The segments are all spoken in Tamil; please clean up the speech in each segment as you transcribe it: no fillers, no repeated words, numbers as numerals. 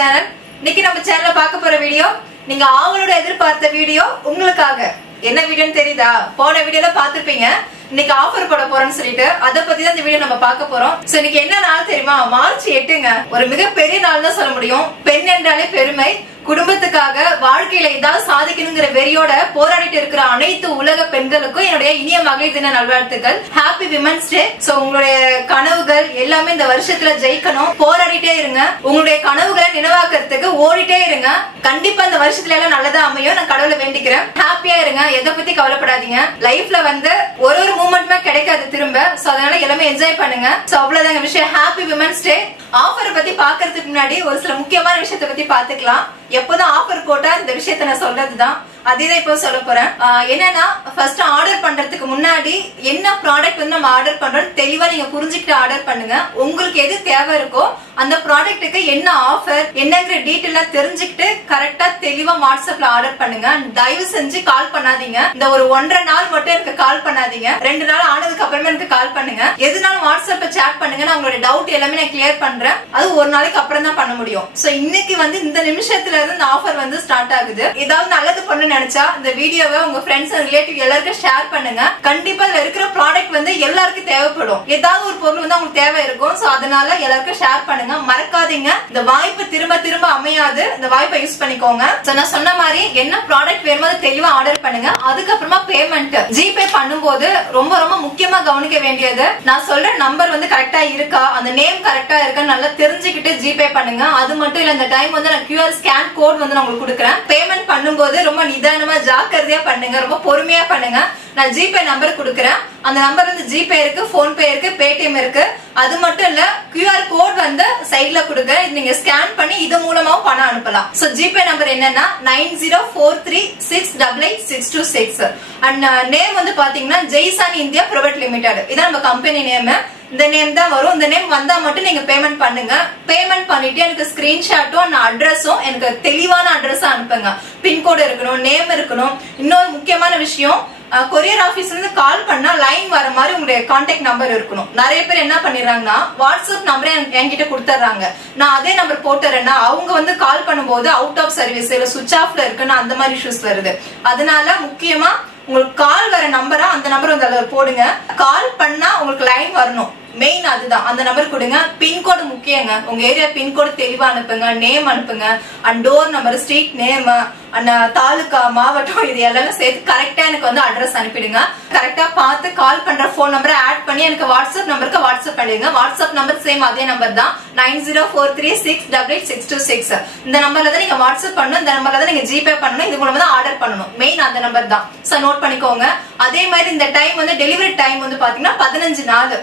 சேனல். இன்னைக்கு நம்ம சேனல்ல பார்க்க போற வீடியோ நீங்க ஆவலோட எதிர்பார்த்த வீடியோ உங்களுக்காக. என்ன வீடியோன்னு தெரியுதா? போன வீடியோல பாத்துருப்பீங்க. இன்னைக்கு ஆஃபர் போட போறேன்னு சொல்லிட்டு அத பத்தி தான் இந்த வீடியோ நம்ம பார்க்க போறோம். சோ இன்னைக்கு என்ன நாள் தெரியுமா? மார்ச் 8ங்க. ஒரு மிகப்பெரிய நாள் தான் சொல்ல முடியும். பெண் என்றாலே பெருமை. குடும்பத்துக்காக வாழ்க்கையில ஏதாவது சாதிக்கணுங்கிற வெறியோட போராடிட்டு இருக்கிற அனைத்து உலக பெண்களுக்கும் என்னுடைய இனிய மகளிர் தின நல்வாழ்த்துக்கள். ஹாப்பி விமன்ஸ் டே. சோ உங்களுடைய கனவுகள் எல்லாமே இந்த வருஷத்துல ஜெயிக்கணும். போராடிட்டே இருங்க. உங்களுடைய கனவுகளை நினைவாக்குறதுக்கு ஓடிட்டே இருங்க. கண்டிப்பா இந்த வருஷத்துல எல்லாம் நல்லதா அமையும். நான் கடவுளை வேண்டிக்கிறேன். ஹாப்பியா இருங்க. எதை பத்தி கவலைப்படாதீங்க. லைஃப்ல வந்து ஒரு மூமெண்ட்மே கிடைக்காது திரும்ப. சோ அதனால எல்லாமே என்ஜாய் பண்ணுங்க. சோ அவ்வளவுதாங்க விஷயம். Happy women's day. ஆஃபரை பத்தி பாக்குறதுக்கு முன்னாடி ஒரு சில முக்கியமான விஷயத்தை பத்தி பாத்துக்கலாம். எப்போதும் ஆஃபர் போட்டா இந்த விஷயத்த நான் சொல்றதுதான். அதேதான் இப்போ சொல்ல போறேன். என்னன்னா ஃபர்ஸ்ட் ஆர்டர் பண்றதுக்கு முன்னாடி என்ன ப்ராடக்ட் வந்து நம்ம ஆர்டர் பண்றோம் தெளிவா நீங்க புரிஞ்சுக்கிட்டு ஆர்டர் பண்ணுங்க. உங்களுக்கு எது தேவை இருக்கோ அந்த ப்ராடக்ட்டுக்கு என்ன ஆஃபர் என்னங்கிற டீட்டெயிலா தெரிஞ்சுக்கிட்டு கரெக்டா தெளிவா வாட்ஸ்அப்ல ஆர்டர் பண்ணுங்க. தயவு செஞ்சு கால் பண்ணாதீங்க. இந்த ஒரு 1.5 நாள் மட்டும் எனக்கு கால் பண்ணாதீங்க. 2 நாள் ஆனதுக்கு அப்புறமே எனக்கு கால் பண்ணுங்க. எதுனாலும் வாட்ஸ்அப்ல சேட் பண்ணுங்க. நான் உங்களோட டவுட் எல்லாமே நான் கிளியர் பண்றேன். அது ஒரு நாளைக்கு அப்புறம் தான் பண்ண முடியும். சோ இன்னைக்கு வந்து இந்த நிமிஷத்துல இருந்து இந்த ஆஃபர் வந்து ஸ்டார்ட் ஆகுது. ஏதாவது நல்லது பண்ண நினைச்சா இந்த வீடியோவை உங்க ஃப்ரெண்ட்ஸ் அண்ட் ரிலேட்டிவ் எல்லாருக்கும் ஷேர் பண்ணுங்க. கண்டிப்பா இதுல இருக்கிற ப்ராடக்ட் வந்து எல்லாருக்கும் தேவைப்படும். ஏதாவது ஒரு பொருள் வந்து உங்களுக்கு தேவை இருக்கும். சோ அதனால எல்லாருக்கும் ஷேர் பண்ணுங்க. மறக்காதீங்க, இந்த வாய்ப்பு திரும்ப திரும்ப அமையாது. இந்த வாய்ப்பை யூஸ் பண்ணிக்கோங்க. சோ நான் சொன்ன மாதிரி என்ன ப்ராடக்ட் வேணுமோ அதை தெளிவா ஆர்டர் பண்ணுங்க. அதுக்கப்புறமா பேமெண்ட் ஜிபே பண்ணும்போது ரொம்ப ரொம்ப முக்கியமா கவனிக்க வேண்டியது, நான் சொல்ற நம்பர் வந்து கரெக்டா இருக்கா, அந்த நேம் கரெக்டா இருக்கா நல்லா தெரிஞ்சுக்கிட்டு ஜிபே பண்ணுங்க. அது மட்டும் இல்ல, இந்த டைம் வந்து நான் QR ஸ்கேன் கோட் வந்து நான் உங்களுக்கு கொடுக்குறேன். பேமெண்ட் பண்ணும்போது ரொம்ப நிதானமா ஜாக்கிரதையா பண்ணுங்க. ரொம்ப பொறுமையா பண்ணுங்க. நான் ஜிபே நம்பர் கொடுக்குறேன். அந்த நம்பர் வந்து ஜிபே இருக்கு, போன்பே இருக்கு, பேடிஎம் இருக்கு. அது மட்டும் இல்ல QR கோட் வந்து சைட்ல கொடுக்குறேன். நீங்க ஸ்கேன் பண்ணி இது மூலமாவும் பணம் அனுப்பலாம். சோ ஜிபே நம்பர் என்னன்னா 9043688626 அண்ட் நேம் வந்து பாத்தீங்கன்னா ஜெய்சான் இந்தியா பிரைவேட் லிமிடெட். இதான் நம்ம கம்பெனி நேம். இந்த நேம் தான் வரும். இந்த நேம் வந்தா மட்டும் நீங்க பேமெண்ட் பண்ணுங்க. பேமெண்ட் பண்ணிட்டு எனக்கு ஸ்கிரீன்ஷாட்டும் அட்ரஸும் எனக்கு தெளிவான அட்ரஸ் அனுப்புங்க. பின்கோடு இருக்கணும், நேம் இருக்கணும். இன்னொரு முக்கியமான விஷயம், கொரியர் ஆபீஸ்ல இருந்து கால் பண்ணா லைன் வர மாதிரி உங்களுடைய கான்டாக்ட் நம்பர் இருக்கணும். நிறைய பேர் என்ன பண்ணிடுறாங்கன்னா வாட்ஸ்அப் நம்பரை என்கிட்ட கொடுத்துறாங்க. நான் அதே நம்பர் போட்டுறேன்னா அவங்க வந்து கால் பண்ணும்போது அவுட் ஆஃப் சர்வீஸ் இல்ல சுவிட்ச் ஆஃப்ல இருக்குன்னு அந்த மாதிரி இஷ்யூஸ் வருது. அதனால முக்கியமா உங்களுக்கு கால் வர நம்பரா அந்த நம்பர் வந்து அதுல போடுங்க. கால் பண்ணா உங்களுக்கு லைன் வரணும். மெயின் அதுதான். அந்த நம்பர் கொடுங்க. பின்கோடு முக்கியங்க. உங்க ஏரியா பின்கோடு தெளிவா அனுப்புங்க. நேம் அனுப்புங்க. And door number, street name, and taluka, மாவட்டம், இது எல்லாம் சேர்த்து கரெக்டா எனக்கு வந்து அட்ரஸ் அனுப்பிடுங்க. கரெக்டா பார்த்து கால் பண்ற போன் நம்பரை ஆட் பண்ணி எனக்கு வாட்ஸ்அப் நம்பருக்கு வாட்ஸ்அப் பண்ணிடுங்க. வாட்ஸ்அப் நம்பர் சேம் அதே நம்பர் தான், 9043688626. இந்த நம்பர்ல தான் நீங்க வாட்ஸ்அப் பண்ணணும். இந்த நம்பர்ல தான் நீங்க ஜிபே பண்ணணும். இது மூலமா தான் ஆர்டர் பண்ணணும். மெயின் அந்த நம்பர் தான். சோ நோட் பண்ணிக்கோங்க. அதே மாதிரி இந்த டைம் வந்து டெலிவரி டைம் வந்து பாத்தீங்கன்னா 15 நாள்.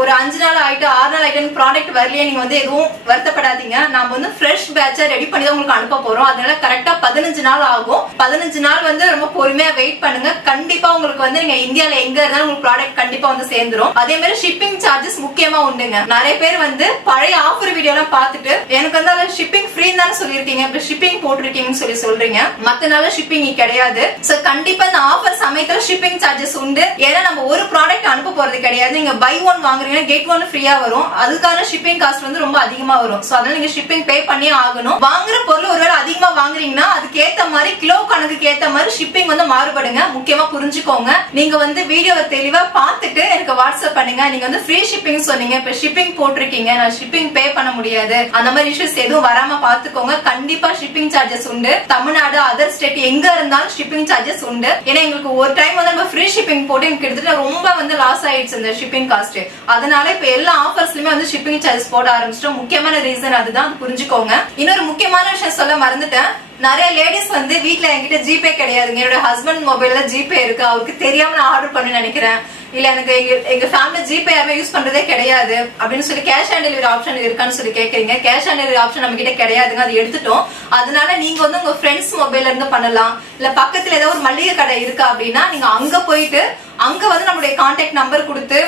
ஒரு 5 நாள் ஆயிட்டு 6 நாள் ஆயிட்டு ப்ராடக்ட் வரலையே நீங்க வந்து எதுவும் வருத்தப்படாதீங்க. நாம வந்து ஃப்ரெஷ் பேட்சா ரெடி பண்ணி தான் உங்களுக்கு அனுப்ப போறோம். அதனால கரெக்டா 15 நாள் ஆகும். 15 நாள் வந்து ரொம்ப பொறுமையா வெயிட் பண்ணுங்க. கண்டிப்பா உங்களுக்கு வந்து நீங்க இந்தியால எங்க இருந்தாலும் உங்களுக்கு ப்ராடக்ட் கண்டிப்பா வந்து சேர்ந்துரும். அதே மாதிரி ஷிப்பிங் சார்ஜஸ் முக்கியமா உண்டுங்க. நிறைய பேர் வந்து பழைய ஆஃபர் வீடியோ எல்லாம் பார்த்துட்டு எனக்கு வந்து அதுல ஷிப்பிங் ஃப்ரீ தானே சொல்லிருக்கீங்க, இப்ப ஷிப்பிங் போட்டிருக்கீங்கன்னு சொல்றீங்க. மத்த நாள் ஷிப்பிங் கிடையாது. சோ கண்டிப்பா இந்த ஆஃபர் சமயத்துல ஷிப்பிங் சார்ஜஸ் உண்டு. ஏன்னா நம்ம ஒரு ப்ராடக்ட் அனுப்ப போறது கிடையாது. நீங்க பை ஒன் வாங்குறீங்கன்னா கேட் ஒன் ஃப்ரீயா வரும். அதுக்கான ஷிப்பிங் காஸ்ட் வந்து ரொம்ப அதிகமா வரும். சோ அதனால நீங்க ஷிப்பிங் பே பண்ணி ஆகணும். வாங்குற பொருள் ஒருவேளை அதிகமா வாங்குறீங்கன்னா அதுக்கு ஏத்த மாதிரி கிலோ கணக்குக்கு ஏத்த மாதிரி ஷிப்பிங் வந்து மாறுபடுங்க. முக்கியமா புரிஞ்சுக்கோங்க. நீங்க வந்து வீடியோவை தெளிவா பார்த்துட்டு எனக்கு வாட்ஸ்அப் பண்ணுங்க. நீங்க வந்து ஃப்ரீ ஷிப்பிங் சொன்னீங்க, இப்ப ஷிப்பிங் போட்டிருக்கீங்க, நான் ஷிப்பிங் பே பண்ண முடியாது, அந்த மாதிரி இஷ்யூஸ் எதுவும் வராம பாத்துக்கோங்க. கண்டிப்பா ஷிப்பிங் சார்ஜஸ் உண்டு. தமிழ்நாடு, அதர் ஸ்டேட் எங்க இருந்தாலும் ஷிப்பிங் சார்ஜஸ் உண்டு. ஏன்னா எங்களுக்கு ஒரு டைம் வந்து நம்ம ஃப்ரீ ஷிப்பிங் போட்டு எனக்கு கிட்டத்தட்ட ரொம்ப வந்து லாஸ் ஆயிடுச்சு இந்த ஷிப்பிங் காஸ்ட். அதனால இப்ப எல்லா ஆஃபர்ஸ்லயுமே வந்து ஷிப்பிங் சார்ஜஸ் போட ஆரம்பிச்சிட்டோம். முக்கியமான ரீசன் அதுதான், புரிஞ்சுக்கோங்க. இன்னொரு முக்கியமான விஷயம் சொல்ல மறந்துட்டேன். நிறைய லேடிஸ் வந்து வீட்டுல என்கிட்ட ஜிபே கிடையாதுங்க, என்னோட ஹஸ்பண்ட் மொபைல்ல ஜிபே இருக்கு, அவருக்கு தெரியாம நான் ஆர்டர் பண்ண நினைக்கிறேன், இல்ல எனக்கு எங்க ஃபேமிலி ஜிபே யாருமே யூஸ் பண்றதே கிடையாது அப்படின்னு சொல்லி கேஷ் ஆன் டெலிவரி ஆப்ஷன் இருக்கான்னு சொல்லி கேக்குறீங்க. கேஷ் ஆன் டெலிவரி ஆப்ஷன் நம்ம கிட்ட கிடையாதுங்க, அது எடுத்துட்டோம். அதனால நீங்க வந்து உங்க ஃப்ரெண்ட்ஸ் மொபைல்ல இருந்து பண்ணலாம். இல்ல பக்கத்துல ஏதாவது ஒரு மளிகை கடை இருக்கா அப்படின்னா நீங்க அங்க போயிட்டு அங்க வந்து நம்மளுடைய கான்டாக்ட் நம்பர் கொடுத்து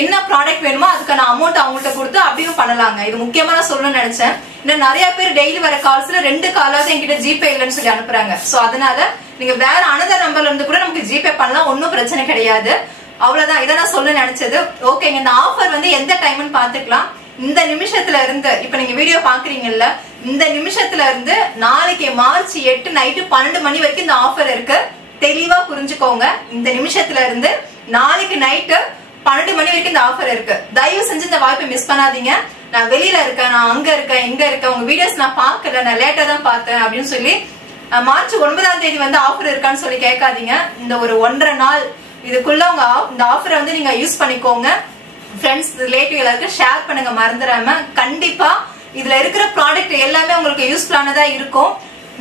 என்ன ப்ராடக்ட் வேணுமோ அதுக்கான அமௌண்ட் அவங்கள்ட்ட கொடுத்து அப்படியும் பண்ணலாங்க. இது முக்கியமா நான் சொல்லணும்னு நினைச்சேன். இன்னும் நிறைய பேர் டெய்லி வர கால்ஸ்ல 2 காலாவது என்கிட்ட ஜிபே இல்லைன்னு சொல்லி அனுப்புறாங்க. சோ அதனால நீங்க வேற அனதர் நம்பர்ல இருந்து கூட நமக்கு ஜிபே பண்ணலாம், ஒன்னும் பிரச்சனை கிடையாது. அவ்வளவுதான், இதை நான் சொல்ல நினைச்சது. ஓகேங்க, இந்த ஆஃபர் வந்து எந்த டைம்னு பாத்துக்கலாம். இந்த நிமிஷத்துல இருந்து இப்ப நீங்க வீடியோ பாக்குறீங்கல்ல, இந்த நிமிஷத்துல இருந்து நாளைக்கு மார்ச் 8 நைட்டு 12 மணி வரைக்கும் இந்த ஆஃபர் இருக்கு. தெளிவா புரிஞ்சுக்கோங்க. இந்த நிமிஷத்துல இருந்து நாளைக்கு நைட்டு 12 மணி வரைக்கும் இந்த ஆஃபர் இருக்கு. தயவு செஞ்சு இந்த வாய்ப்பை மிஸ் பண்ணாதீங்க. நான் வெளியில இருக்கேன், நான் அங்க இருக்கேன், இங்க இருக்கேன், உங்க வீடியோஸ் நான் பாக்கல, நான் லேட்டா தான் பார்த்தேன் அப்படின்னு சொல்லி மார்ச் 9ஆம் தேதி வந்து ஆஃபர் இருக்கான்னு சொல்லி கேட்காதீங்க. இந்த ஒரு 1.5 நாள் இதுக்குள்ள உங்க இந்த ஆஃபரை வந்து நீங்க யூஸ் பண்ணிக்கோங்க. ஃப்ரெண்ட்ஸ், ரிலேட்டிவ் எல்லாருக்கும் ஷேர் பண்ணுங்க மறந்துடாம. கண்டிப்பா இதுல இருக்கிற ப்ராடக்ட் எல்லாமே உங்களுக்கு யூஸ்ஃபுல்லானதா இருக்கும்.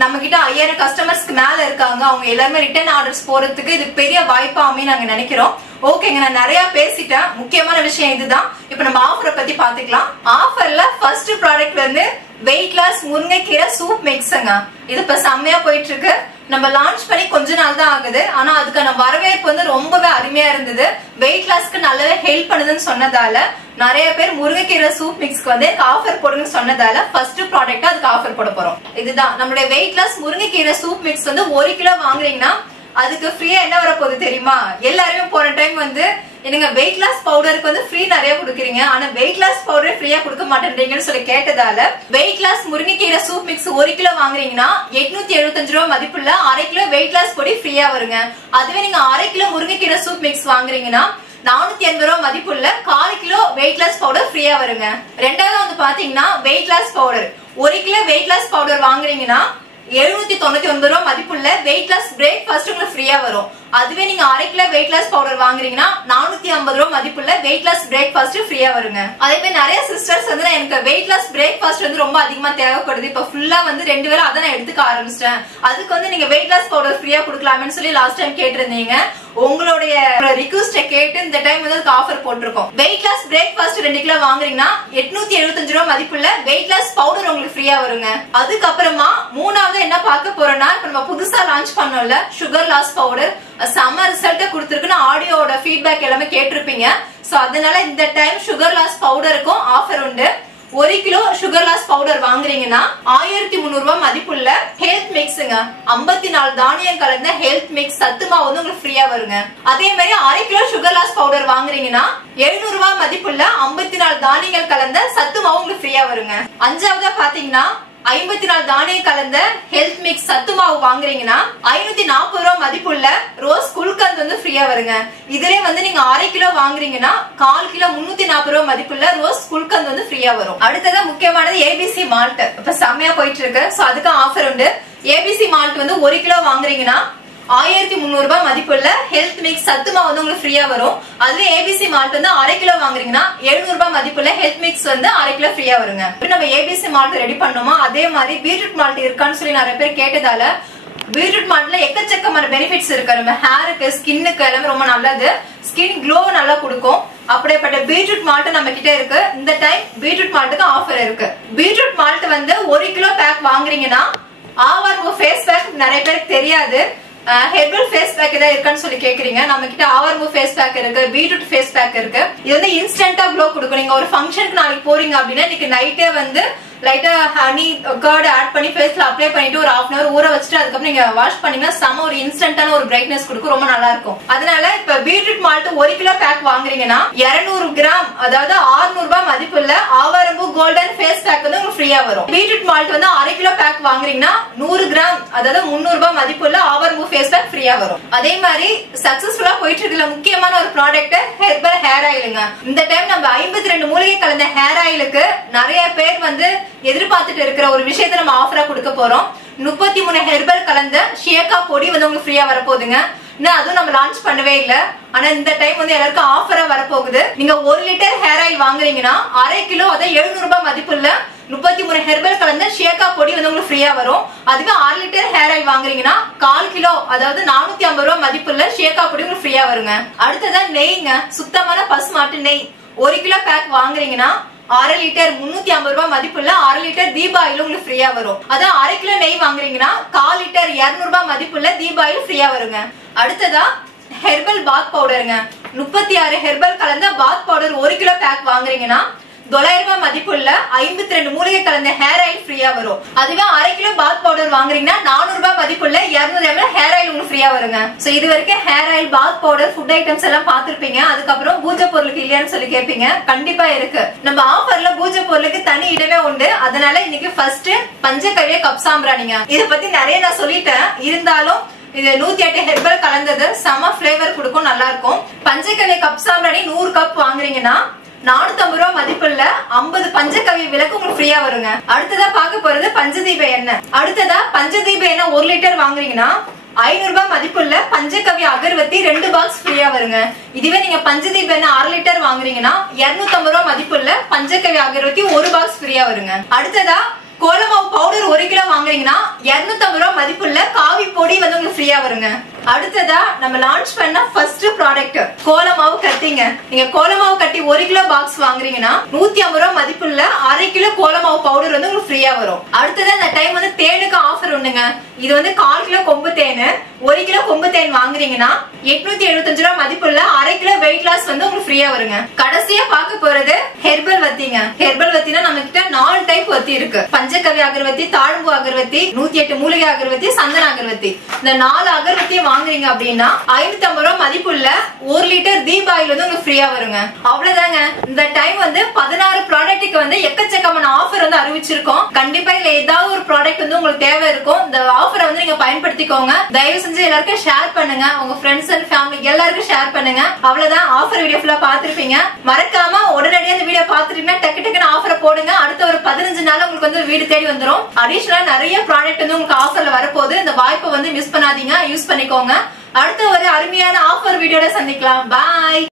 நம்ம கிட்ட 5000 கஸ்டமர்ஸ்க்கு மேல இருக்காங்க. அவங்க எல்லாருமே ரிட்டர்ன் ஆர்டர்ஸ் போறதுக்கு இது பெரிய வாய்ப்பா அமையும் நாங்க நினைக்கிறோம். ஓகேங்க, நான் நிறைய பேசிட்டேன். முக்கியமான விஷயம் இதுதான். இப்ப நம்ம ஆஃபரை பத்தி பாத்துக்கலாம். ஆஃபர்ல ஃபர்ஸ்ட் ப்ராடக்ட் வந்து வெயிட் லாஸ் முருங்கைக்கீரை சூப் மிக்ஸ்ங்க. இது இப்ப செம்மையா போயிட்டு இருக்கு. நம்ம லான்ச் பண்ணி கொஞ்ச நாள் தான் ஆகுது. ஆனா அதுக்கான வரவேற்பு வந்து ரொம்பவே அருமையா இருந்தது. வெயிட் லாஸ்க்கு நல்லாவே ஹெல்ப் பண்ணுதுன்னு சொன்னதால நிறைய பேர் முருங்கைக்கீரை சூப் மிக்ஸ்க்கு வந்து ஆஃபர் போடுங்கன்னு சொன்னதால ஃபர்ஸ்ட் ப்ராடக்ட்டா அதுக்கு ஆஃபர் போட போறோம். இதுதான் நம்மளுடைய வெயிட் லாஸ் முருங்கைக்கீரை சூப் மிக்ஸ் வந்து 1 கிலோ வாங்குறீங்கன்னா அதுக்கு ஃப்ரீயா என்ன வர போகுது தெரியுமா? எல்லாருமே போன டைம் வந்து என்னங்க வெயிட் லாஸ் பவுடருக்கு வந்து ஃப்ரீ நிறைய கொடுக்குறீங்க, ஆனா வெயிட் லாஸ் பவுடர் ஃப்ரீயா கொடுக்க மாட்டேன்றீங்கன்னு சொல்லி கேட்டதால வெயிட் லாஸ் முருங்கைக்கீரை சூப் மிக்ஸ் 1 கிலோ வாங்குறீங்கன்னா 875 ரூபாய் மதிப்புள்ள 1/2 கிலோ வெயிட் லாஸ் பொடி ஃப்ரீயா வருங்க. அதுவே நீங்க 1/2 கிலோ முருங்கைக்கீரை சூப் மிக்ஸ் வாங்குறீங்கன்னா 480 ரூபாய் மதிப்புள்ள 1/4 கிலோ வெயிட் லாஸ் பவுடர் ஃப்ரீயா வருங்க. ரெண்டாவது வந்து பாத்தீங்கன்னா weight loss powder 1 kilo weight loss powder வாங்குறீங்கன்னா 799 ரூபாய் மதிப்புள்ள வெயிட் லாஸ் பிரேக்ஃபாஸ்ட் உங்களுக்கு ஃப்ரீயா வரும். அதுவே நீங்க 1/2 கிலோ வெயிட் லாஸ் பவுடர் வாங்குறீங்கன்னா 450 ரூபாய் மதிப்புள்ள வெயிட் லாஸ் பிரேக்ஃபாஸ்ட் ஃப்ரீயா வருங்க. அதே மாதிரி நிறைய சிஸ்டர்ஸ் வந்து எனக்கு வெயிட் லாஸ் பிரேக்ஃபாஸ்ட் வந்து ரொம்ப அதிகமா தேவைப்படுது, இப்ப ஃபுல்லா வந்து 2 வேளை அதை நான் எடுத்துக்க ஆரம்பிச்சிட்டேன், அதுக்கு வந்து நீங்க வெயிட் லாஸ் பவுடர் ஃப்ரீயா கொடுக்கலாம்னு சொல்லி லாஸ்ட் டைம் கேட்டிருந்தீங்க. உங்களுடைய ரிக்வெஸ்ட கேட்டு இந்த டைம் வந்து அதுக்கு ஆஃபர் போட்டிருக்கோம். வெயிட் லாஸ் பிரேக்ஃபாஸ்ட் 2 கிலோ வாங்குறீங்கன்னா 875 ரூபாய் மதிப்புள்ள வெயிட் லாஸ் பவுடர் உங்களுக்கு ஃப்ரீயா வருங்க. அதுக்கப்புறமா மூணாவது என்ன பார்க்க போறோம்னா, இப்ப நம்ம புதுசா லான்ச் பண்ணோம்ல சுகர் லாஸ் பவுடர், செம்ம ரிசல்ட் கொடுத்திருக்குன்னு ஆடியோட ஃபீட்பேக் எல்லாமே கேட்டிருப்பீங்க. சோ அதனால இந்த டைம் சுகர் லாஸ் பவுடருக்கும் ஆஃபர் உண்டு. 1 கிலோ சுகர் லாஸ் பவுடர் வாங்குறீங்கன்னா 1300 ரூபாய் மதிப்புள்ள ஹெல்த் மிக்ஸ்ங்க, 54 தானியம் கலந்த ஹெல்த் மிக்ஸ் சத்து மாவு வந்து உங்களுக்கு ஃப்ரீயா வருங்க. அதே மாதிரி 1/2 கிலோ சுகர் லாஸ் பவுடர் வாங்குறீங்கன்னா 700 ரூபாய் மதிப்புள்ள 54 தானியங்கள் கலந்த சத்து மாவு உங்களுக்கு ஃப்ரீயா வருங்க. அஞ்சாவதா பாத்தீங்கன்னா 54 தானியம் கலந்த ஹெல்த் மிக்ஸ் சத்து மாவு வாங்குறீங்கன்னா 540 ரூபாய் மதிப்புள்ள ரோஸ் குல்கந்த் வந்து ஃப்ரீயா வருங்க. இதுல வந்து நீங்க 1/2 கிலோ வாங்குறீங்கன்னா 1/4 கிலோ 340 ரூபாய் மதிப்புள்ள ரோஸ் குல்கந்த் வந்து ஃப்ரீயா வரும். அடுத்ததா முக்கியமானது ஏபிசி மால்ட். இப்ப செம்மையா போயிட்டு இருக்கு. சோ அதுக்கு ஆஃபர் உண்டு. ஏபிசி மால்ட் வந்து 1 கிலோ வாங்குறீங்கன்னா 1300 ரூபாய் மதிப்புள்ள ஹெல்த் மிக்ஸ் சத்து மாவு வந்து உங்களுக்கு ஃப்ரீயா வரும். அதுவே ஏபிசி மால்ட் வந்து 1/2 கிலோ வாங்குறீங்கன்னா 700 ரூபாய் மதிப்புள்ள ஹெல்த் மிக்ஸ் வந்து 1/2 கிலோ ஃப்ரீயா வருங்க. நம்ம ஏபிசி மால்ட் ரெடி பண்ணோமா, அதே மாதிரி பீட்ரூட் மால்ட் இருக்கான்னு சொல்லி நிறைய பேர் கேட்டதால பீட்ரூட் மால்ட்ல எக்கச்சக்கமான பெனிஃபிட்ஸ் இருக்கு. நம்ம ஹேருக்கு ஸ்கின்னுக்கு எல்லாமே ரொம்ப நல்லது, ஸ்கின் க்ளோ நல்லா கொடுக்கும். அப்படிப்பட்ட பீட்ரூட் மால்ட் நம்ம கிட்ட இருக்கு. இந்த டைம் பீட்ரூட் மால்ட்டுக்கு ஆஃபர் இருக்கு. பீட்ரூட் மால்ட் வந்து 1 கிலோ பேக் வாங்குறீங்கன்னா ஆவார்மோ ஃபேஸ் பேக் நிறைய பேருக்கு தெரியாது, ஹெர்பல் ஃபேஸ் பேக் ஏதாவது இருக்கான்னு சொல்லி கேக்குறீங்க. நம்ம கிட்ட ஆவார்மோ ஃபேஸ் பேக் இருக்கு, பீட்ரூட் ஃபேஸ் பேக் இருக்கு. இது வந்து இன்ஸ்டன்டா க்ளோ கொடுக்கும். நீங்க ஒரு ஃபங்க்ஷனுக்கு நாளைக்கு போறீங்க அப்படின்னா இன்னைக்கு நைட்டே வந்து லைட்டா ஹனி கர்ட் ஆட் பண்ணி ஃபேஸ்ல அப்ளை பண்ணிட்டு ஒரு 1/2 hour ஊற வச்சுட்டு அதுக்கப்புறம் நீங்க வாஷ் பண்ணீங்கன்னா செம ஒரு இன்ஸ்டன்டான ஒரு பிரைட்னஸ் கொடுக்கும், ரொம்ப நல்லா இருக்கும். அதனால இப்ப பீட்ரூட் மால்ட் 1 கிலோ பேக் வாங்குறீங்கன்னா 200 கிராம் அதாவது 600 ரூபாய் மதிப்புள்ள ஆவாரம்பூ கோல்டன் ஃபேஸ் பேக் வந்து உங்களுக்கு ஃப்ரீயா வரும். பீட்ரூட் மால்ட் வந்து 1/2 கிலோ பேக் வாங்குறீங்கன்னா 100 கிராம் அதாவது 300 ரூபாய் மதிப்புள்ள ஆவாரம்பூ ஃபேஸ் பேக் ஃப்ரீயா வரும். அதே மாதிரி சக்சஸ்ஃபுல்லா போயிட்டு இருக்குல முக்கியமான ஒரு ப்ராடக்ட் ஹெர்பல் ஹேர் ஆயிலுங்க. இந்த டைம் நம்ம 52 மூலிகை கலந்த ஹேர் ஆயிலுக்கு நிறைய பேர் வந்து எதிர்பார்த்துட்டு இருக்கிற ஒரு விஷயத்தை நம்ம ஆஃபரா கொடுக்க போறோம். 33 ஹெர்பல் கலந்த ஷியக்கா பொடி வந்து உங்களுக்கு ஃப்ரீயா வரப்போகுதுங்க. இன்னும் அதுவும் நம்ம லான்ச் பண்ணவே இல்ல, ஆனா இந்த டைம் வந்து எல்லாருக்கும் ஆஃபரா வரப்போகுது. நீங்க 1 லிட்டர் ஹேர் ஆயில் வாங்குறீங்கன்னா 1/2 கிலோ அதாவது 700 ரூபாய் மதிப்புள்ள 33 ஹெர்பல் கலந்த ஷியக்கா பொடி வந்து உங்களுக்கு ஃப்ரீயா வரும். அதுவே 1/2 லிட்டர் ஹேர் ஆயில் வாங்குறீங்கன்னா 1/4 கிலோ அதாவது 450 ரூபாய் மதிப்புள்ள ஷியக்கா பொடி உங்களுக்கு ஃப்ரீயா வருங்க. அடுத்ததா நெய்ங்க, சுத்தமான பசுமாட்டு நெய் 1 கிலோ பேக் வாங்குறீங்கன்னா 1/2 லிட்டர் 350 ரூபாய் மதிப்புள்ள 1/2 லிட்டர் தீபா ஆயில் உங்களுக்கு ஃப்ரீயா வரும். அதான் 1/2 கிலோ நெய் வாங்குறீங்கன்னா 1/4 லிட்டர் 200 ரூபாய் மதிப்புள்ள தீபா ஆயில் ஃப்ரீயா வருங்க. அடுத்ததா ஹெர்பல் பாத் பவுடருங்க, 36 ஹெர்பல் கலந்த பாத் பவுடர் 1 கிலோ பேக் வாங்குறீங்கன்னா 900 ரூபாய் மதிப்புள்ள 52 மூலிகை கலந்த ஹேர் ஆயில் ஃப்ரீயா வரும். அதுவே 1/2 கிலோ பாத் பவுடர் வாங்குறீங்கன்னா 400 ரூபாய் மதிப்புள்ள 200 ml ஹேர் ஆயில் உங்களுக்கு ஃப்ரீயா வருங்க. சோ இது வரைக்கும் ஹேர் ஆயில், பாத் பவுடர், ஃபுட் ஐட்டம்ஸ் எல்லாம் பாத்துருப்பீங்க. அதுக்கப்புறம் பூஜை பொருளுக்கு இருக்கு இல்லையான்னு சொல்லி கேப்பீங்க. கண்டிப்பா இருக்கு. நம்ம ஆஃபர்ல பூஜை பொருளுக்கு தனி இடமே உண்டு. அதனால இன்னைக்கு ஃபர்ஸ்ட் பஞ்சகவ்ய கப் சாம்பிராணிங்க. இத பத்தி நிறைய நான் சொல்லிட்டேன். இருந்தாலும் இது 108 ஹெர்பல் கலந்தது, செம ஃபிளேவர் கொடுக்கும், நல்லா இருக்கும். பஞ்சகவ்ய கப் சாம்பிராணி 100 கப் வாங்குறீங்கன்னா 450 ரூபாய் மதிப்புள்ள 50 பஞ்சகவ்ய விளக்கு உங்களுக்கு ஃப்ரீயா வருங்க. அடுத்ததா பார்க்க போறது பஞ்சதீப எண்ணெய். அடுத்ததா பஞ்சதீப எண்ணெய் 1 லிட்டர் வாங்குறீங்கன்னா 500 ரூபாய் மதிப்புள்ள பஞ்சகவ்ய அகர்வத்தி 2 பாக்ஸ் ஃப்ரீயா வருங்க. இதுவே நீங்க பஞ்சதீப எண்ணெய் 1/2 லிட்டர் வாங்குறீங்கன்னா 250 ரூபாய் மதிப்புள்ள பஞ்சகவ்ய அகர்வத்தி 1 பாக்ஸ் ஃப்ரீயா வருங்க. அடுத்ததா கோலமாவு பவுடர் 1 கிலோ வாங்குறீங்கன்னா 250 ரூபாய் மதிப்புள்ள காவி பொடி வந்து உங்களுக்கு ஃப்ரீயா வருங்க. அடுத்ததா நம்ம லான்ச் பண்ண ஃபர்ஸ்ட் ப்ராடக்ட் கோலமாவு கட்டிங்க. நீங்க கோலமாவு கட்டி 1 கிலோ பாக்ஸ் வாங்குறீங்கன்னா 150 ரூபாய் மதிப்புள்ள 1/2 கிலோ கோலமாவு பவுடர் வந்து உங்களுக்கு ஃப்ரீயா வரும். அடுத்ததா இந்த டைம் வந்து தேனுக்கு ஆஃபர் உண்டுங்க. இது வந்து 1/4 கிலோ கொம்பு தேன், 1 கிலோ கொம்பு தேன் வாங்குறீங்கன்னா 875 ரூபாய் மதிப்புள்ள 1/2 கிலோ வெயிட் லாஸ் வந்து உங்களுக்கு ஃப்ரீயா வருங்க. கடைசியா பார்க்க போறது ஹெர்பல் வத்திங்க. ஹெர்பல் வத்தினா நம்ம கிட்ட 4 டைப் வத்தி இருக்கு. பஞ்சகவ்ய அகர்வத்தி, தாழம்பூ அகர்வத்தி, 108 மூலிகை அகர்வத்தி, சந்தன அகர்வத்தி. இந்த 4 அகர்வத்தியை வாங்குறீங்க அப்படின்னா 550 ரூபாய் மதிப்புள்ள 1 லிட்டர் தீப் ஆயில் வந்து உங்களுக்கு ஃப்ரீயா வருங்க. அவ்வளவுதாங்க. இந்த டைம் வந்து 16 ப்ராடக்ட்டுக்கு வந்து எக்கச்சக்கமான ஆஃபர் வந்து அறிவிச்சிருக்கோம். கண்டிப்பா இல்ல ஏதாவது ஒரு ப்ராடக்ட் வந்து உங்களுக்கு தேவை இருக்கும். இந்த ஆஃபரை வந்து நீங்க பயன்படுத்திக்கோங்க. தயவு செஞ்சு எல்லாருக்கும் ஷேர் பண்ணுங்க. உங்க ஃப்ரெண்ட்ஸ் அண்ட் ஃபேமிலி எல்லாருக்கும் ஷேர் பண்ணுங்க. அவ்வளவுதான். ஆஃபர் வீடியோ ஃபுல்லா பாத்துருப்பீங்க. மறக்காம உடனடியா இந்த வீடியோ பாத்துட்டீங்கன்னா டக்கு டக்குன்னு ஆஃபரை போடுங்க. அடுத்த ஒரு 15 நாள் உங்களுக்கு வந்து வீடு தேடி வந்துரும். அடிஷனலா நிறைய ப்ராடக்ட் வந்து உங்களுக்கு ஆஃபர்ல வரப்போகுது. இந்த வாய்ப்பை வந்து மிஸ் பண்ணாதீங்க, யூஸ் பண்ணிக்கோங்க. அடுத்த ஒரு அருமையான ஆஃபர் வீடியோட சந்திக்கலாம். பாய்.